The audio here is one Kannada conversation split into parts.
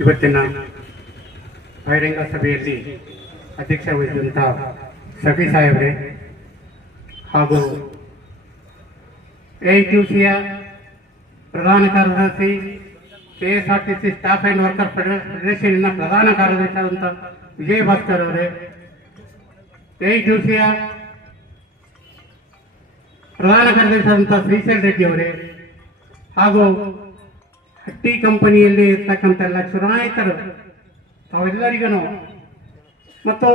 ಇವತ್ತಿನ ಬಹಿರಂಗ ಸಭೆಯಲ್ಲಿ ಅಧ್ಯಕ್ಷ ವಹಿಸಿದಂಥ ಸಫಿ ಸಾಹೇಬ್ರೆ ಹಾಗೂ ಎ ಸಿಯ ಪ್ರಧಾನ ಕಾರ್ಯದರ್ಶಿ K S R T C staff and worker ಫೆಡರೇಷನ್ನ ಪ್ರಧಾನ ಕಾರ್ಯದರ್ಶಿ ಆದಂಥ ವಿಜಯ್ ಭಾಸ್ಕರ್ ಅವರೇ ಎ ಸಿಯ ಪ್ರಧಾನ ಕಾರ್ಯದರ್ಶಿ ಆದಂಥ ಶ್ರೀಶೈಲ್ ರೆಡ್ಡಿ ಅವರೇ ಹಾಗೂ ಹಟ್ಟಿ ಕಂಪನಿಯಲ್ಲಿ ಇರ್ತಕ್ಕಂಥ ಎಲ್ಲ ಚುನಾಯಿತರು ತಾವೆಲ್ಲರಿಗೂ ಮತ್ತು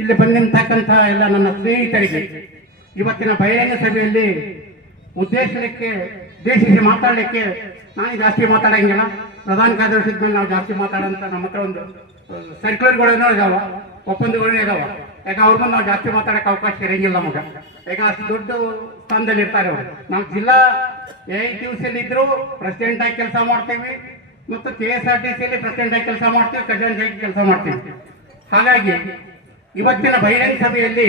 ಇಲ್ಲಿ ಬಂದಿರ್ತಕ್ಕಂಥ ಎಲ್ಲ ನನ್ನ ಸ್ನೇಹಿತರಿಗೆ, ಇವತ್ತಿನ ಬಹಿರಂಗ ಸಭೆಯಲ್ಲಿ ಉದ್ದೇಶಕ್ಕೆ ಉದ್ದೇಶಿಸಿ ಮಾತಾಡಲಿಕ್ಕೆ ನಾನು ಜಾಸ್ತಿ ಮಾತಾಡಂಗಿಲ್ಲ. ಪ್ರಧಾನ ಕಾರ್ಯದರ್ಶಿ ಮೇಲೆ ನಾವು ಜಾಸ್ತಿ ಮಾತಾಡೋಂಥ ನಮ್ಮ ಹತ್ರ ಒಂದು ಸರ್ಕ್ಯುಲರ್ಗಳೇನೋ ಇದಾವ ಒಪ್ಪಂದಗಳೇ ಇದಾವ. ಯಾಕೆ ಅವ್ರ ನಾವು ಜಾಸ್ತಿ ಮಾತಾಡಕ್ಕೆ ಅವಕಾಶ ಇರಂಗಿಲ್ಲ ನಮಗೆ. ಯಾಕೆ ಅಷ್ಟು ದೊಡ್ಡ ಸ್ಥಾನದಲ್ಲಿ ಇರ್ತಾರೆ ಅವರು. ನಾವು ಜಿಲ್ಲಾ ಎ ಐ ಟಿ ಸಿಯಲ್ಲಿ ಇದ್ರು ಪ್ರೆಸಿಡೆಂಟ್ ಆಗಿ ಕೆಲಸ ಮಾಡ್ತೀವಿ ಮತ್ತು ಕೆ ಎಸ್ ಆರ್ ಟಿ ಸಿಯಲ್ಲಿ ಪ್ರೆಸಿಡೆಂಟ್ ಆಗಿ ಕೆಲಸ ಮಾಡ್ತೀವಿ, ಖಜಾಂಚಿ ಆಗಿ ಕೆಲಸ ಮಾಡ್ತೀವಿ. ಹಾಗಾಗಿ ಇವತ್ತಿನ ಬಹಿರಂಗ ಸಭೆಯಲ್ಲಿ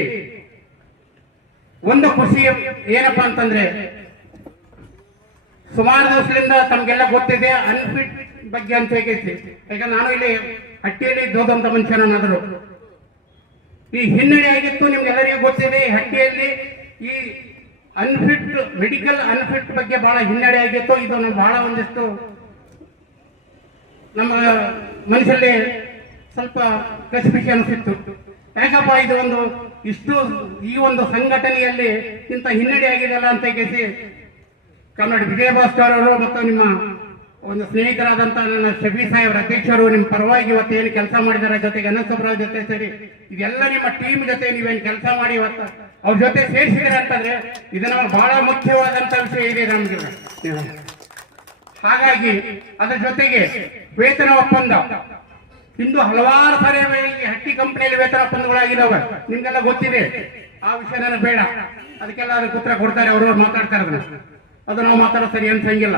ಒಂದು ಖುಷಿ ಏನಪ್ಪಾ ಅಂತಂದ್ರೆ ಸುಮಾರು ದಿವಸದಿಂದ ತಮ್ಗೆಲ್ಲ ಗೊತ್ತಿದೆ ಅನ್ಫಿಟ್ ಬಗ್ಗೆ ಅಂತ ಹೇಗೈತಿ. ಈಗ ನಾನು ಇಲ್ಲಿ ಹಟ್ಟಿಯಲ್ಲಿ ದೋದಂತ ಮನುಷ್ಯನಾದರೂ ಈ ಹಿನ್ನಡೆ ಆಗಿತ್ತು, ನಿಮ್ಗೆಲ್ಲರಿಗೂ ಗೊತ್ತಿದೆ ಹಟ್ಟಿಯಲ್ಲಿ ಈ ಅನ್ಫಿಟ್ ಮೆಡಿಕಲ್ ಅನ್ಫಿಟ್ ಬಗ್ಗೆ ಬಹಳ ಹಿನ್ನಡೆ ಆಗಿತ್ತು. ಇದನ್ನು ಬಹಳ ಒಂದಿಷ್ಟು ನಮ್ಮ ಮನಸ್ಸಲ್ಲಿ ಸ್ವಲ್ಪ ಕಸಿಪಿಸಿ ಅನಿಸಿತ್ತು ಯಾಕಪ್ಪ, ಇದು ಒಂದು ಇಷ್ಟು ಈ ಒಂದು ಸಂಘಟನೆಯಲ್ಲಿ ಇಂಥ ಹಿನ್ನಡೆ ಆಗಿದೆಯಲ್ಲ ಅಂತ ಕೇಸಿ ಕನ್ನಡ ವಿಜಯ ಭಾಸ್ಕರ್ ಅವರು ಮತ್ತು ನಿಮ್ಮ ಒಂದು ಸ್ನೇಹಿತರಾದಂತ ನನ್ನ ಶಬಿ ಸಾಹೇಬ್ರ ಅಧ್ಯಕ್ಷರು ನಿಮ್ಮ ಪರವಾಗಿ ಇವತ್ತು ಏನು ಕೆಲಸ ಮಾಡಿದಾರೆ ಜೊತೆಗೆ ಅನಂತಪುರ ಜೊತೆ ಸೇರಿ, ಇದೆಲ್ಲ ನಿಮ್ಮ ಟೀಮ್ ಜೊತೆ ನೀವೇನು ಕೆಲಸ ಮಾಡಿ ಇವತ್ತು ಅವ್ರ ಜೊತೆ ಸೇರಿಸಿದ್ರೆ ಅಂತಂದ್ರೆ ಇದು ಬಹಳ ಮುಖ್ಯವಾದಂತ ವಿಷಯ ಇದೆ ನಮ್ಗೆ. ಹಾಗಾಗಿ ಅದರ ಜೊತೆಗೆ ವೇತನ ಒಪ್ಪಂದ. ಇಂದು ಹಲವಾರು ಸಾರಿ ಹಟ್ಟಿ ಕಂಪನಿಯಲ್ಲಿ ವೇತನ ಒಪ್ಪಂದಗಳಾಗಿದ್ದಾವೆ ನಿಮ್ಗೆಲ್ಲ ಗೊತ್ತಿದೆ. ಆ ವಿಷಯ ನನಗೆ ಬೇಡ. ಅದಕ್ಕೆಲ್ಲ ಅದಕ್ಕೆ ಉತ್ತರ ಕೊಡ್ತಾರೆ, ಅವ್ರವ್ರು ಮಾತಾಡ್ತಾರೆ ಅದನ್ನ ಅದು ನಾವು ಮಾತಾಡೋ ಸರಿ ಅನ್ಸಂಗಿಲ್ಲ.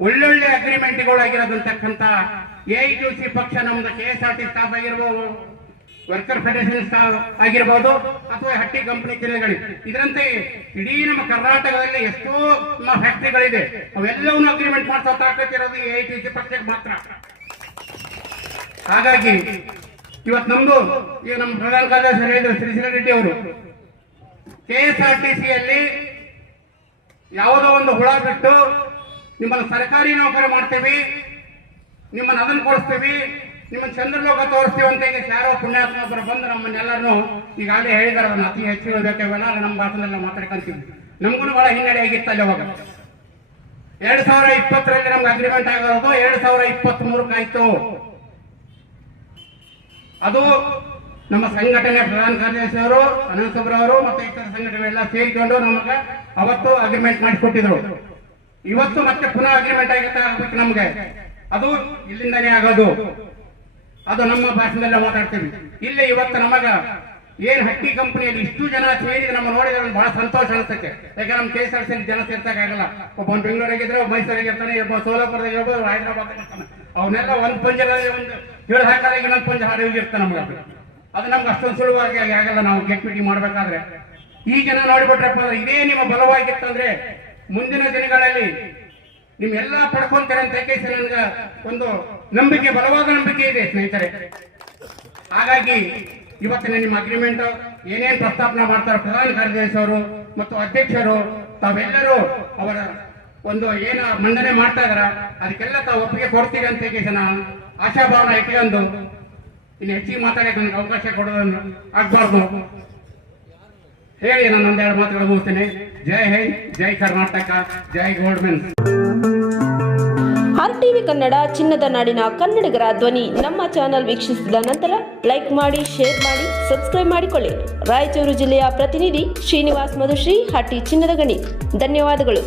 ಒಳ್ಳೊಳ್ಳೆ ಅಗ್ರಿಮೆಂಟ್ಗಳಾಗಿರೋದಂತಕ್ಕಂಥ ಎ ಐ ಟಿ ಸಿ ಪಕ್ಷ ನಮ್ದು K S R T staff ಆಗಿರ್ಬೋದು ವರ್ಕರ್ ಫೆಡರೇಷನ್ ಸ್ಟಾಫ್ ಆಗಿರ್ಬೋದು, ಅಥವಾ ಹಟ್ಟಿ ಕಂಪನಿ ಜಿಲ್ಲೆಗಳು ಇದರಂತೆ ಇಡೀ ನಮ್ಮ ಕರ್ನಾಟಕದಲ್ಲಿ ಎಷ್ಟೋ ನಮ್ಮ ಫ್ಯಾಕ್ಟ್ರಿಗಳಿದೆ ಅವೆಲ್ಲವನ್ನೂ ಅಗ್ರಿಮೆಂಟ್ ಮಾಡ್ತಾ ತಾಕತ್ತಿರೋದು ಎ ಟಿ ಸಿ ಪಕ್ಷಕ್ಕೆ ಮಾತ್ರ. ಹಾಗಾಗಿ ಇವತ್ತು ನಮ್ದು ಈಗ ನಮ್ಮ ಪ್ರಧಾನ ಕಾರ್ಯದರ್ಶಿ ಶ್ರೀಶೈಲ ರೆಡ್ಡಿ ಅವರು. ಕೆ ಎಸ್ ಆರ್ ಟಿ ಸಿಯಲ್ಲಿ ಯಾವುದೋ ಒಂದು ಹುಳ ಬಿಟ್ಟು ನಿಮ್ಮನ್ನು ಸರ್ಕಾರಿ ನೌಕರಿ ಮಾಡ್ತೀವಿ, ನಿಮ್ಮನ್ನು ಅದನ್ನು ಕೊಡಿಸ್ತೀವಿ ನಿಮ್ಮನ್ನು ಚಂದ್ರಲೋಕ ತೋರಿಸ್ತೀವಿ ಅಂತ ಈಗ ಯಾರೋ ಪುಣ್ಯಾತ್ಮೊಬ್ಬರು ಬಂದು ನಮ್ಮನ್ನೆಲ್ಲರನ್ನು ಈಗಾಗಲೇ ಹೇಳಿದಾರೆ ಅದನ್ನು ಅತಿ ಹೆಚ್ಚು ಹೇಳ್ಬೇಕಾವೆಲ್ಲ ಅದು ನಮ್ಮ ಭಾಷೆಲ್ಲ ಮಾತಾಡ್ಕೊಂತೀವಿ. ನಮಗೂ ಬಹಳ ಹಿನ್ನಡೆ ಆಗಿತ್ತು ಅಲ್ಲಿ ಅವಾಗ ಎರಡ್ ಸಾವಿರ ಇಪ್ಪತ್ತರಲ್ಲಿ ನಮ್ಗೆ ಅಗ್ರಿಮೆಂಟ್ ಆಗೋದು ಎರಡ್ ಸಾವಿರ ಇಪ್ಪತ್ತ್ ಮೂರಕ್ಕಾಯ್ತು ಅದು ನಮ್ಮ ಸಂಘಟನೆ ಪ್ರಧಾನ ಕಾರ್ಯದರ್ಶಿ ಅವರು ಅನಂತಪುರ ಅವರು ಮತ್ತು ಇತರ ಸಂಘಟನೆಗಳೆಲ್ಲ ಸೇರಿಕೊಂಡು ನಮಗೆ ಅವತ್ತು ಅಗ್ರಿಮೆಂಟ್ ಮಾಡಿಕೊಟ್ಟಿದ್ರು. ಇವತ್ತು ಮತ್ತೆ ಪುನಃ ಅಗ್ರಿಮೆಂಟ್ ಆಗಿತ್ತ ಆಗ್ಬೇಕು ನಮ್ಗೆ? ಅದು ಇಲ್ಲಿಂದನೇ ಆಗೋದು. ಅದು ನಮ್ಮ ಭಾಷೆದಲ್ಲೇ ಮಾತಾಡ್ತೀವಿ. ಇಲ್ಲಿ ಇವತ್ತು ನಮಗ ಏನ್ ಹಟ್ಟಿ ಕಂಪನಿಯಲ್ಲಿ ಇಷ್ಟು ಜನ ಸೇರಿ ನಮ್ಮ ನೋಡಿದ್ರೆ ಬಹಳ ಸಂತೋಷ ಅನಿಸುತ್ತೆ. ಯಾಕೆ ನಮ್ಮ ಕೆ ಎಸ್ ಆರ್ ಸಿ ಜನ ಸೇರ್ಸಕ್ಕಾಗಲ್ಲ ಒಬ್ಬ ಬೆಂಗಳೂರಾಗಿದ್ರೆ ಒಬ್ಬ ಮೈಸೂರಾಗಿರ್ತಾನೆ ಒಬ್ಬ ಸೋಲಾಪುರದಾಗ ಇರ್ಬೋದು ಹೈದರಾಬಾದ್ ಅವನ್ನೆಲ್ಲ ಒಂದ್ ಪಂಜರ ಒಂದು ಹೇಳಿ ಹಾಕಾದಾಗ ಇನ್ನೊಂದು ಪಂಜ ಹಾಡಿರ್ತಾನೆ ನಮ್ಗೆ ಅದು. ನಮ್ಗೆ ಅಷ್ಟೊಂದು ಸುಲಭವಾಗಿ ಆಗಲ್ಲ. ನಾವು ಗೆಟ್ ಮಾಡ್ಬೇಕಾದ್ರೆ. ಈ ಜನ ನೋಡ್ಬಿಟ್ರಪ್ಪ ಅಂದ್ರೆ ಇದೇ ನಿಮ್ಮ ಬಲವಾಗಿತ್ತಂದ್ರೆ ಮುಂದಿನ ದಿನಗಳಲ್ಲಿ ನಿಮ್ಮೆಲ್ಲ ಪಡ್ಕೊಂತಾರೆ ಅಂತ ನನ್ಗೆ ಒಂದು ನಂಬಿಕೆ, ಬಲವಾದ ನಂಬಿಕೆ ಇದೆ ಸ್ನೇಹಿತರೆ? ಹಾಗಾಗಿ ಇವತ್ತಿನ ನಿಮ್ಮ ಅಗ್ರಿಮೆಂಟ್ ಏನೇನ್ ಪ್ರಸ್ತಾಪನೆ ಮಾಡ್ತಾರೆ ಪ್ರಧಾನ ಕಾರ್ಯದರ್ಶಿ ಅವರು ಮತ್ತು ಅಧ್ಯಕ್ಷರು, ತಾವೆಲ್ಲರೂ ಅವರ ಒಂದು ಏನ ಮಂಡನೆ ಮಾಡ್ತಾ ಇದಾರ, ಅದಕ್ಕೆಲ್ಲ ತಾವು ಒಪ್ಪಿಗೆ ಕೊಡ್ತೀರಿ ಅಂತ ಹೇಗೆ ನಾನು ಆಶಾಭಾವನ ಇಟ್ಕೊಂಡು ಇನ್ನು ಹೆಚ್ಚಿಗೆ ಮಾತಾಡಕ್ಕೆ ನನಗೆ ಅವಕಾಶ ಕೊಡೋದನ್ನು ಆಗ್ಬಾರ್ದು. ಹೇಳಿ, ನಾನು ಒಂದೆರಡು ಮಾತುಗಳು ಮುಗಿಸ್ತೇನೆ. ಜೈ ಹಿಂದ್, ಜೈ ಕರ್ನಾಟಕ, ಜೈ ಗೋಲ್ಡ್ಮೆನ್ ಆರ್ ಟಿವಿ ಕನ್ನಡ ಚಿನ್ನದ ನಾಡಿನ ಕನ್ನಡಿಗರ ಧ್ವನಿ ನಮ್ಮ ಚಾನೆಲ್ ವೀಕ್ಷಿಸಿದ ನಂತರ ಲೈಕ್ ಮಾಡಿ, ಶೇರ್ ಮಾಡಿ, ಸಬ್ಸ್ಕ್ರೈಬ್ ಮಾಡಿಕೊಳ್ಳಿ. ರಾಯಚೂರು ಜಿಲ್ಲೆಯ ಪ್ರತಿನಿಧಿ ಶ್ರೀನಿವಾಸ್ ಮಧುಶ್ರೀ ಹಟ್ಟಿ ಚಿನ್ನದ ಗಣಿ. ಧನ್ಯವಾದಗಳು.